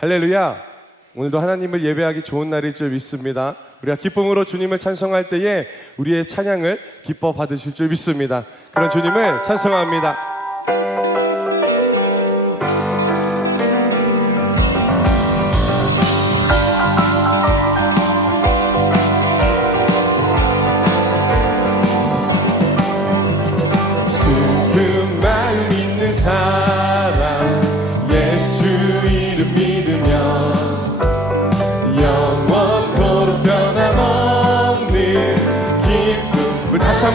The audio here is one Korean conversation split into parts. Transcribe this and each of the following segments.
할렐루야. 오늘도 하나님을 예배하기 좋은 날일 줄 믿습니다. 우리가 기쁨으로 주님을 찬송할 때에 우리의 찬양을 기뻐 받으실 줄 믿습니다. 그런 주님을 찬송합니다.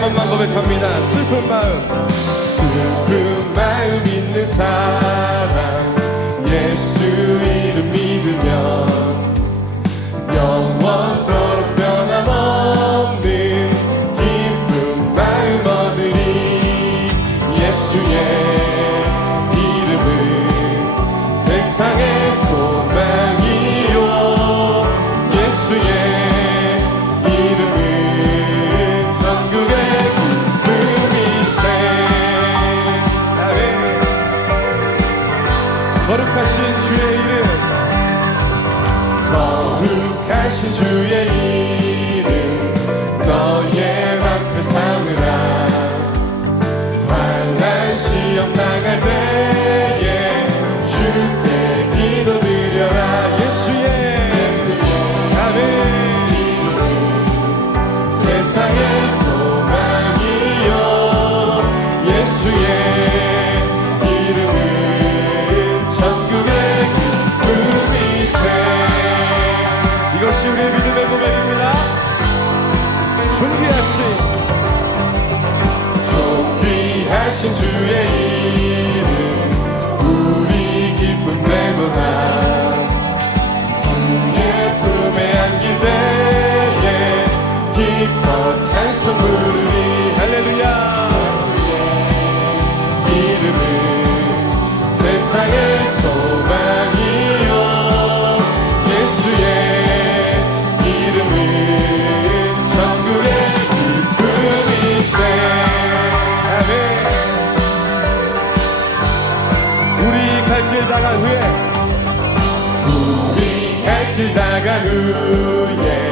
번만 고백합니다. 슬픈 마음, 슬픈 마음 있는 사람 예수의 的世界心去演绎。Hallelujah.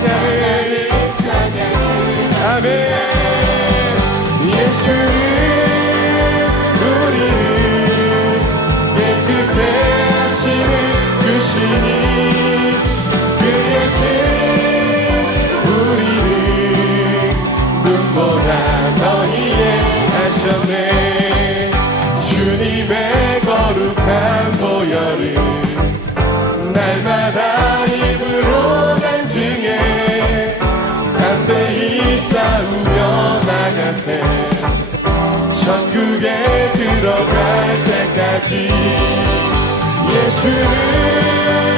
Nazarene. 그곳에 천국에 들어갈 때까지 예수는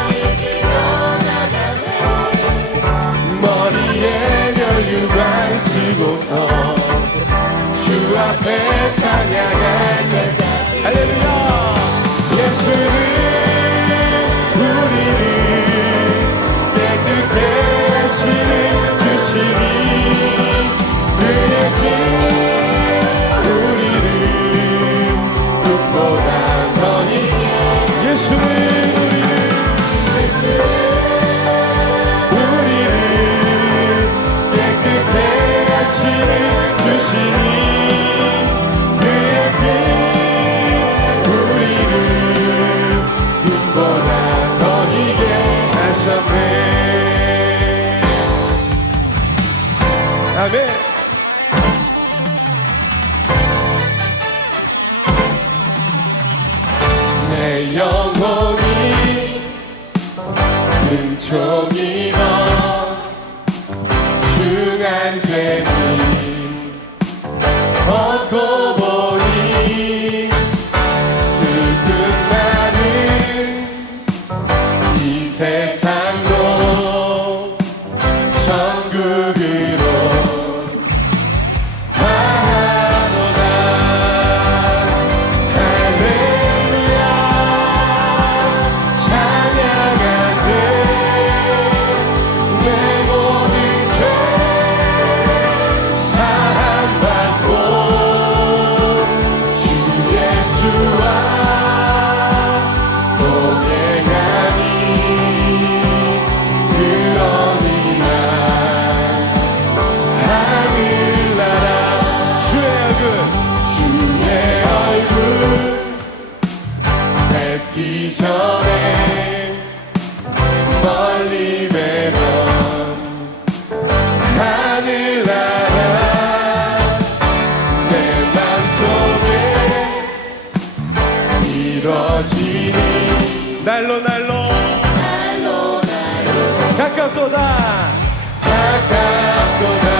유발 쓰고서. 주 앞에 찬양할 때 할렐루야! 예수를 control. Cacatoda! Cacatoda!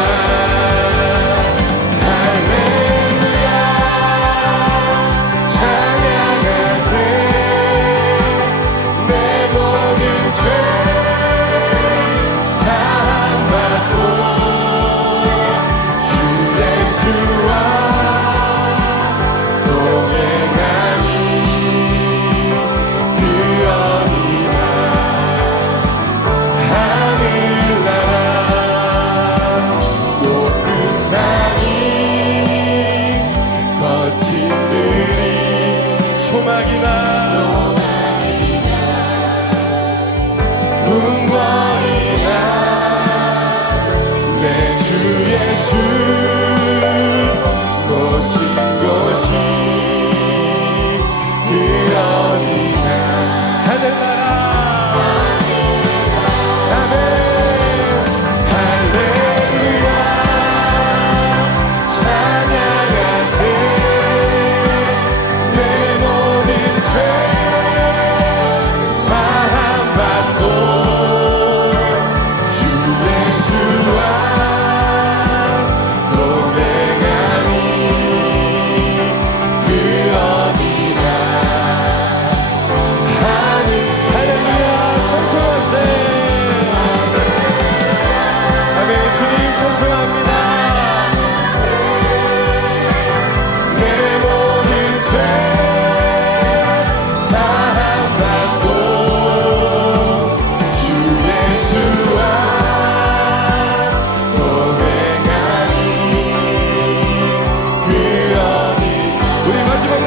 우리 마지막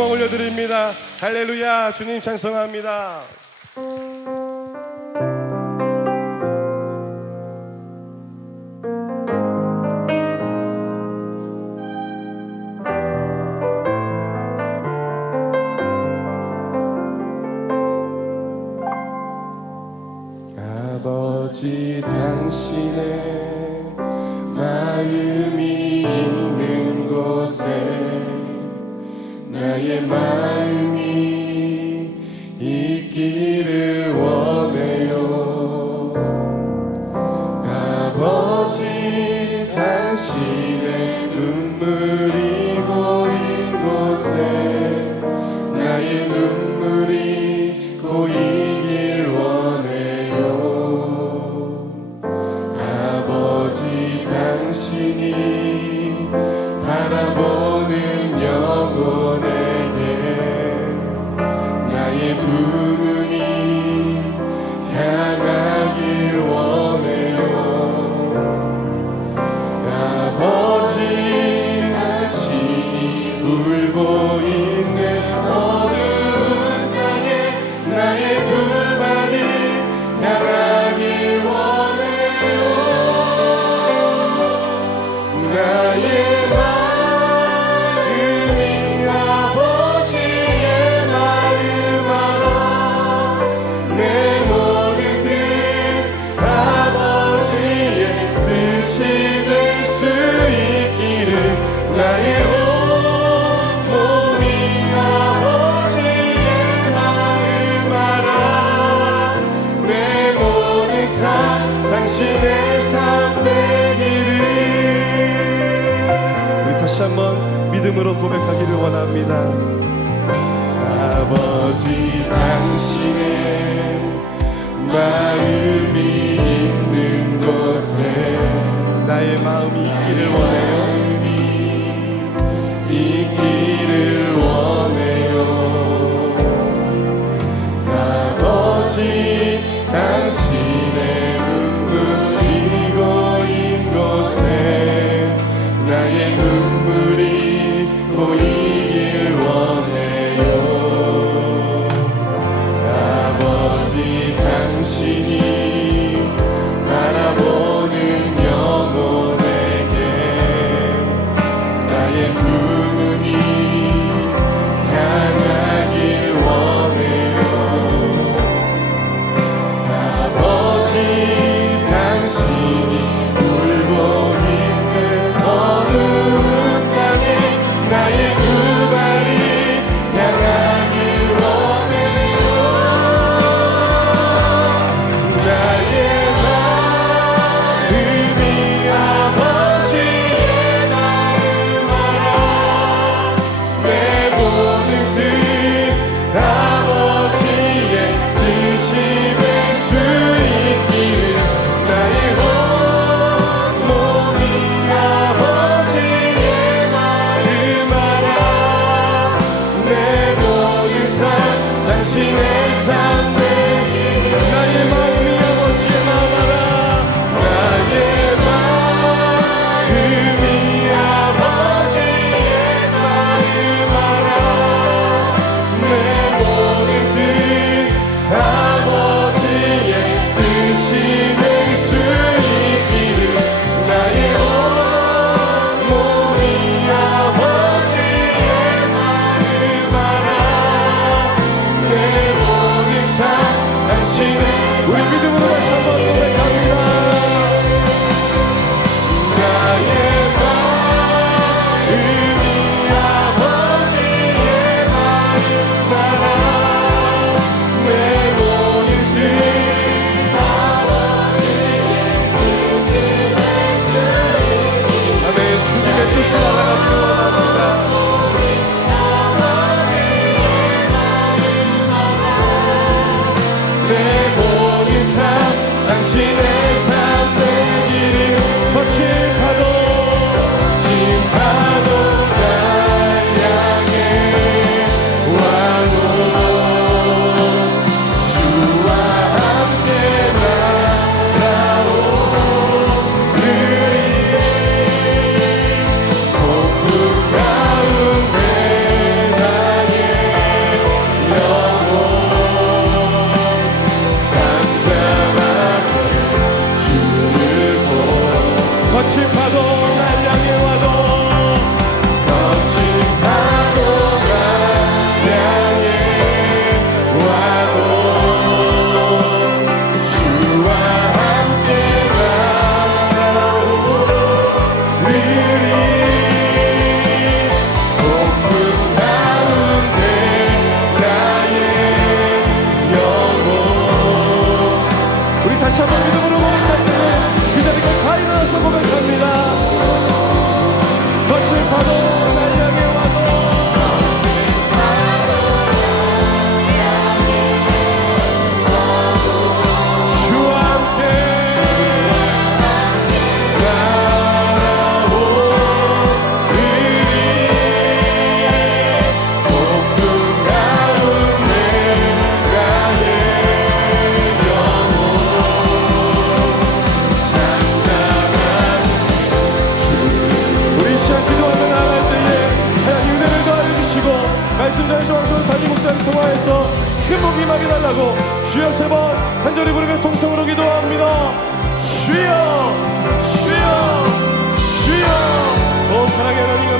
영광 올려드립니다. 할렐루야 주님 찬송합니다. 오직 당신의 마음이 있는 곳에 나의 마음이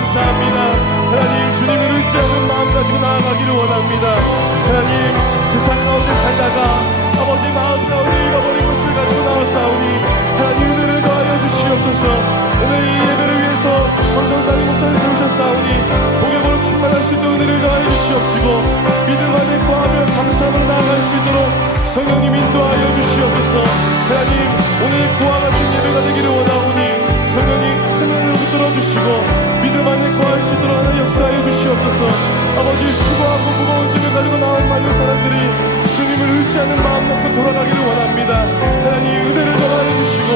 감사합니다. 하나님 주님을 의지하는 마음 가지고 나아가기를 원합니다. 하나님 세상 가운데 살다가 아버지 마음 가운데 잃어버린 것을 가지고 나왔사오니 하나님 은혜를 더하여 주시옵소서. 오늘 이 예배를 위해서 성성단이 목사를 세우셨사오니 복음으로 충만할 수 있도록 은혜를 더하여 주시옵시고 믿음 안에 거하며 감사함으로 나아갈 수 있도록 성령님 인도하여 주시옵소서. 하나님 오늘 그와 같은 예배가 되기를 원하오니 은혜로 붙들어 주시고 믿음 안에 거할 수 있도록 하나님 역사하여 주시옵소서. 아버지 수고하고 무거운 짐을 가지고 나온 많은 사람들이 주님을 의지하는 마음 놓고 돌아가기를 원합니다. 하나님 은혜를 더하여 주시고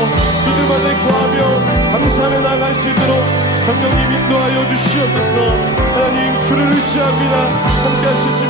믿음 안에 거하며 감사하며 나아갈 수 있도록 성령님 인도하여 주시옵소서. 하나님 주를 의지합니다. 함께 하실 줄